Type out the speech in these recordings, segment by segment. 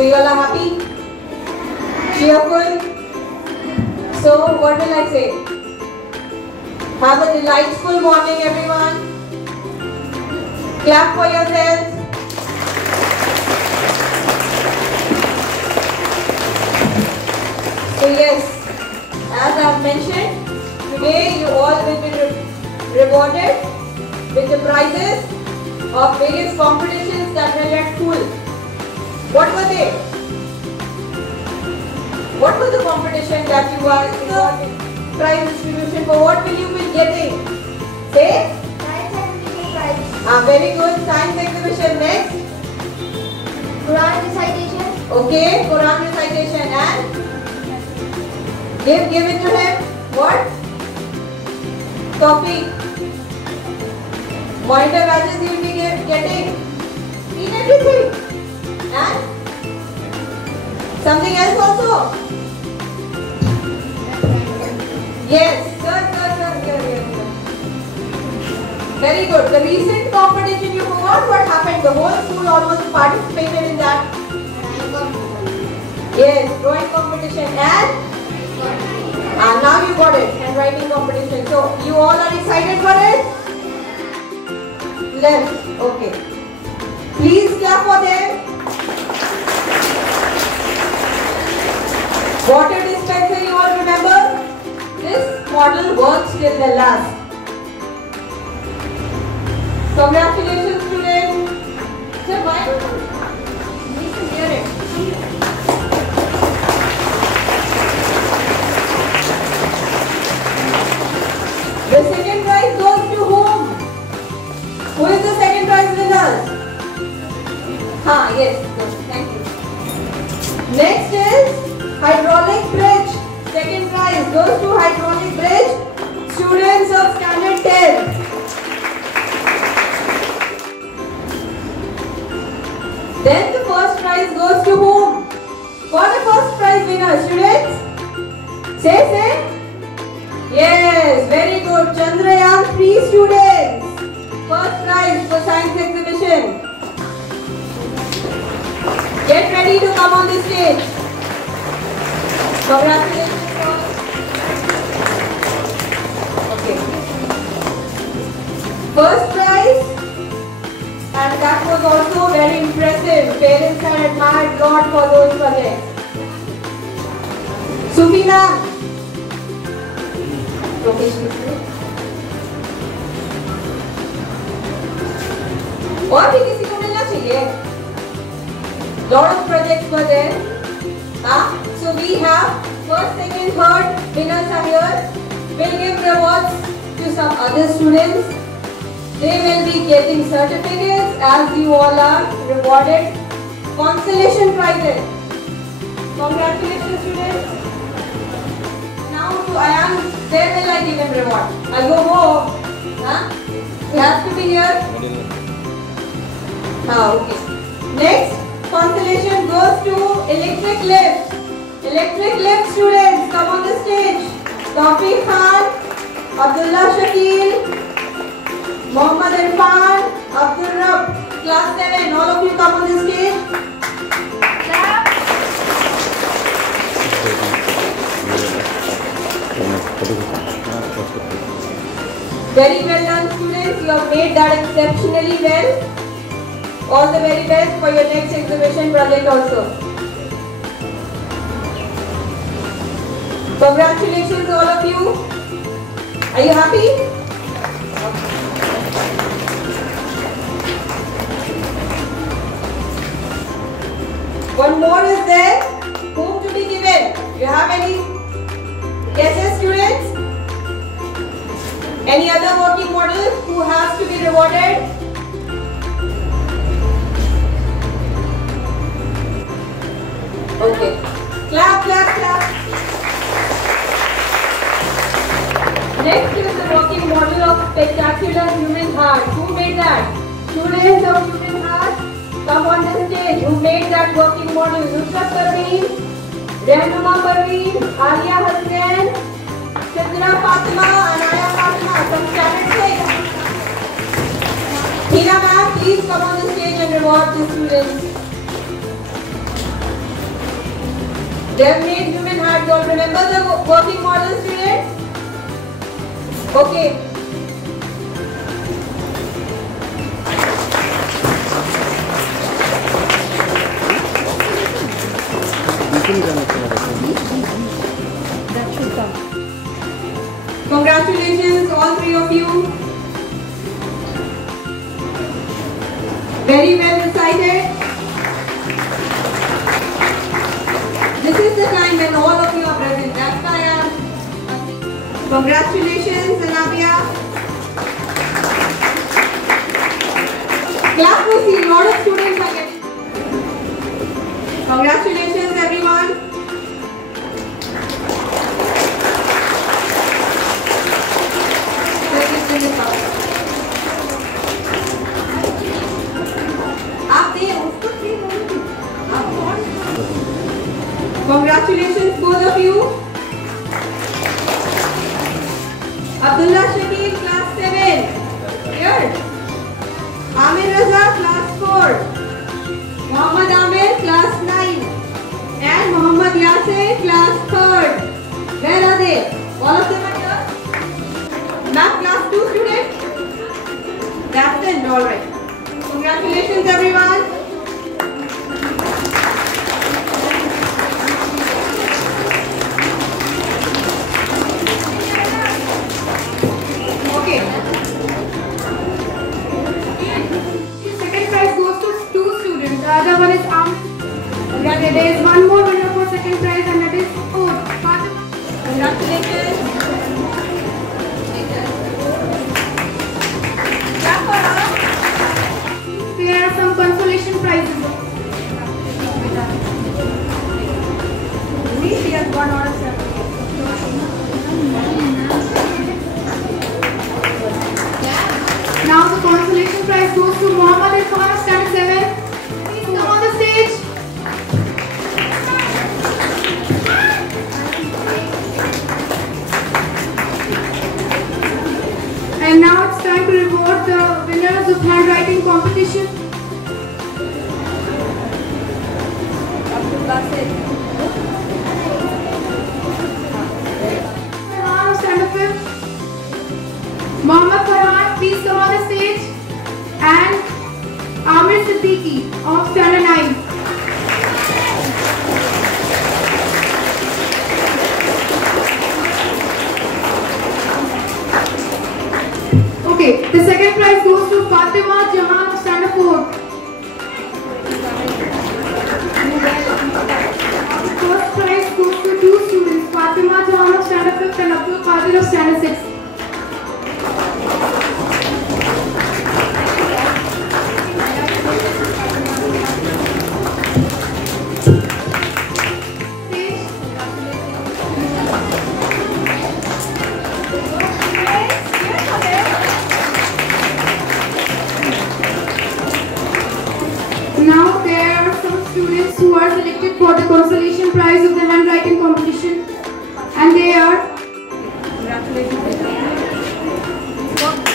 So you all are happy? Cheerful? So what will I say? Have a delightful morning, everyone. Clap for yourselves. So yes, as I have mentioned, today you all will be rewarded with the prizes of various competitions that were at school. What were they? What was the competition that you are in? Prize distribution for what will you be getting? Say? Science exhibition prize. Very good. Science exhibition. Next? Quran recitation. Okay, Quran recitation and? Give it to him. What? Topic. Monitor badges you will be getting. In everything. And? Something else also? Yes, sir. Very good. The recent competition you forgot what happened? The whole school almost participated in that. Yes, drawing competition and now you got it. And writing competition. So you all are excited for it? Left. Okay. Please clap for them. Water dispenser, you all remember? This model works till the last. Congratulations, students. Sir, why don't you need to hear it? The second prize goes to whom? Who is the second prize winner? Yes, good. Thank you. Next is hydraulic bridge. Second prize goes to hydraulic bridge. Students of standard 10. Then the first prize goes to whom? For the first prize winner, students? Say. Yes, very good. Chandrayaan 3 students. First prize for science exhibition. Get ready to come on the stage. Congratulations. Okay. First prize, and that was also very impressive. Parents had admired God for those projects. Sufi ma'am. और भी किसी को मिलना चाहिए. Lot of projects were there. So we have first, second, third winners are here. We'll give rewards to some other students. They will be getting certificates as you all are rewarded. Consolation prizes. Congratulations, students. Now to Ayan, there will I give him reward. I'll go home. He has to be here. Okay. Next, consolation goes to electric lift. Electric lift students, come on the stage. Tawfiq Khan, Abdullah Shakil, Mohammad Irfan, Abdul Rab, class 7. All of you come on the stage. Clap. Very well done, students. You have made that exceptionally well. All the very best for your next exhibition project also. Congratulations all of you. Are you happy? One more is there. Whom to be given? You have any guesses, students? Any other working model who has to be rewarded? Okay. Clap, clap, clap. Next is the working model of spectacular human heart. Who made that? Students of human heart, come on the stage. Who made that working model? Nusrat Parveen, Rehnuma Parveen, Alia Hassan, Sidra Fatima, Anaya Fatima from standard 6. Hina ma'am, please come on the stage and reward the students. They have made human heart. You all remember the working model, students? Okay. Congratulations, all three of you. Very well recited. This is the time when all of you are present. That's why I am. Congratulations, Anabia. Class will see a lot of students are getting. Congratulations, everyone. Congratulations, both of you. Abdullah Shakil, class 7. Here. Amir Raza, class 4. Muhammad Amir, class 9. And Muhammad Yasir, class 3rd. Where are they? All of them are here? Math class 2 students? That's it, alright. Congratulations, everyone. Okay. Second prize goes to 2 students. The other one is there is one more winner for second prize, and that is Fatima. Congratulations. There are some consolation prizes. She has 1 out of 7. Now the consolation prize goes to Muhammad Irfan of Standard 7. Please come on the stage. And now it's time to reward the winners of handwriting competition. Farhan of Standard 5. Mohammad Farhan, please come on the stage. And Amir Siddiqui of Standard 9. Okay, the second prize goes to Fatima Jahan of Standard 4. The first prize goes to 2 students, Fatima Jahan of Standard 5 and Abdul Qadir of Standard 6. Now there are some students who are selected for the consolation prize of the handwriting competition, and they are Congratulations. Raise your hands first.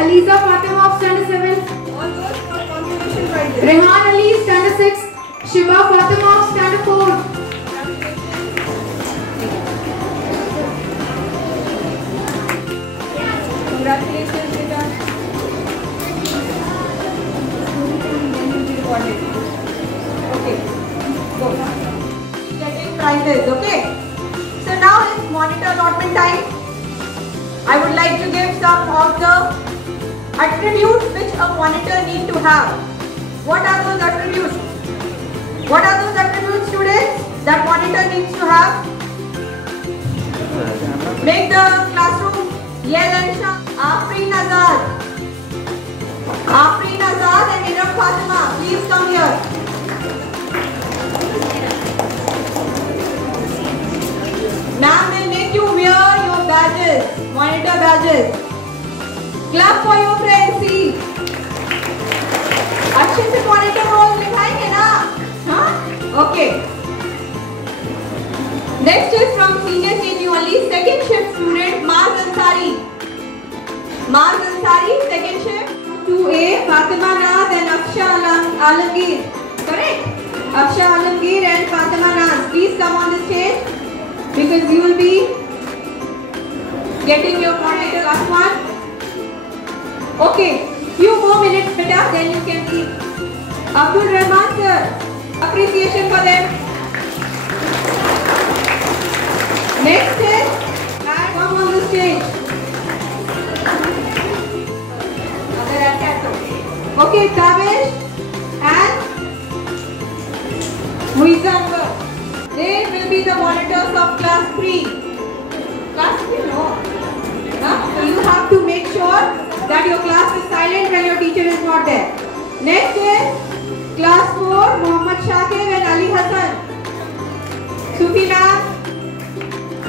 Aliza Fatima of Standard 7, All those for consolation prizes. Rehan Ali Standard 6, Shiva Fatima of Standard 4. Congratulations, Rita. Okay, go. Getting prizes, okay? So now it's monitor allotment time. I would like to give some of the attributes which a monitor need to have. What are those attributes? What are those attributes, students, that monitor needs to have? Make the classroom yell and shout. Afreen Azad. Afreen Azad and Irab Fatima, please come here. Ma'am will make you wear your badges, monitor badges. Clap for your friends, see. अच्छे से monitor roll लिखाएंगे ना? हाँ? Okay. Next is from senior KG only, second shift student Maz Ansari. Maz Ansari, second shift. 2 2A, Fatima Naz and Afsha Alamgir. Correct? Afsha Alamgir and Fatima Naz. Please come on the stage because you will be getting your monitor last one. Okay, few more minutes better, then you can leave. Abdul Rahman sir, appreciation for them. Next is, come on the stage. Okay, Tavish and Muizanwar. They will be the monitors of class 3. Class 3, no. So you have to make sure that your class is silent when your teacher is not there. Next is class 4, Muhammad Shakir and Ali Hassan. Sufi ma'am,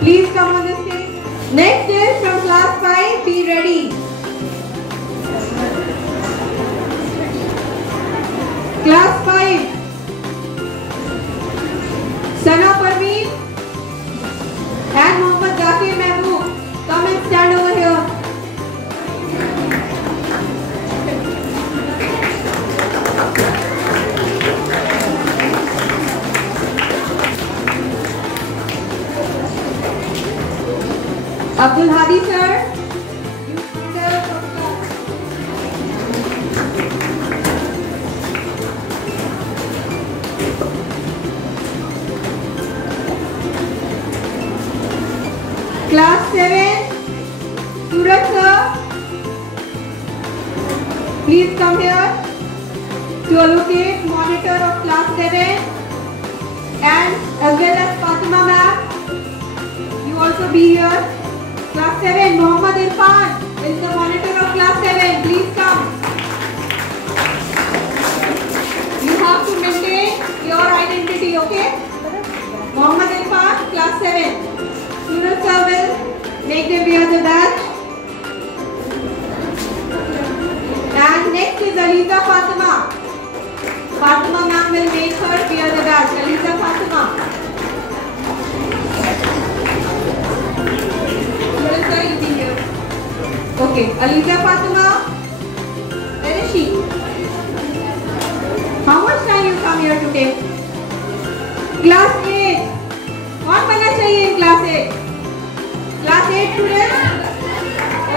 please come on the stage. Next is from class 5, be ready. Class 5, Sana Parveen and Muhammad Zakir Mehboob, come and stand over here. Abdul Hadi sir, class 7, Suraj sir, please come here to allocate monitor of class 7 and as well as Fatima ma'am, you also be here. Class 7, Muhammad Irfan is the monitor of class 7. Please come. You have to maintain your identity, okay? Muhammad Irfan, class 7. Suraj sir will make them wear the badge. And next is Aliza Fatima. Fatima ma'am will make her wear the badge. Aliza Fatima. Okay, Aliza Fatima, where is she? How much time you come here today? Class 8. कौन बना चाहिए in class 8? Class 8 students?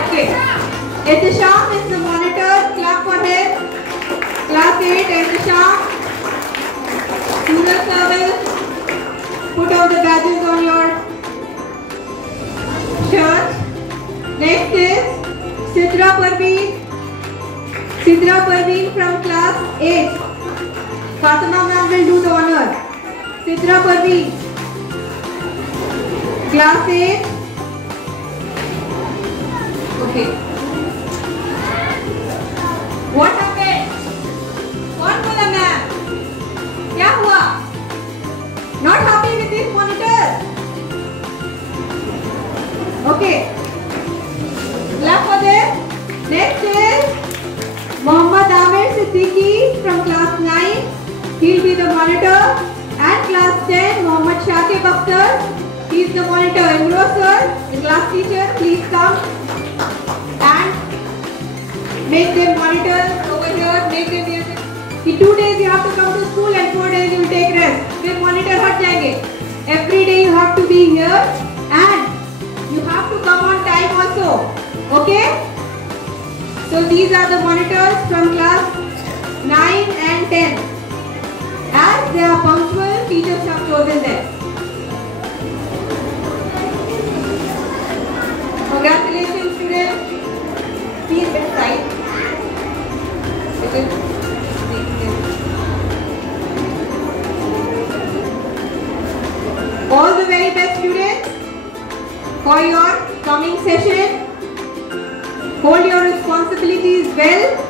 Okay. Ehtisham is the monitor. Clap for him. Class 8, Ehtisham. Suraj sir will put out the badges on your shirt. Next is Sidra Parveen from class 8. Fatima ma'am will do the honor. Sidra Parveen, class 8. Okay. What happened? कौन बोला ma'am? क्या हुआ? Not happy with this monitor? Okay. Clap for them. Next is Muhammad Amir Siddiqui from class 9. He'll be the monitor. And class 10, Muhammad Shakib Akhtar. He's the monitor. Imro sir, the class teacher, please come and make them monitors over here. Make them here. In 2 days you have to come to school and 4 days you will take rest. फिर monitor हट जाएंगे. Every day you have to be here and you have to come on time also. Okay? So these are the monitors from class 9 and 10. As they are punctual, teachers have chosen them. Congratulations students. Please get side. All the very best students for your coming session. Hold your responsibilities well.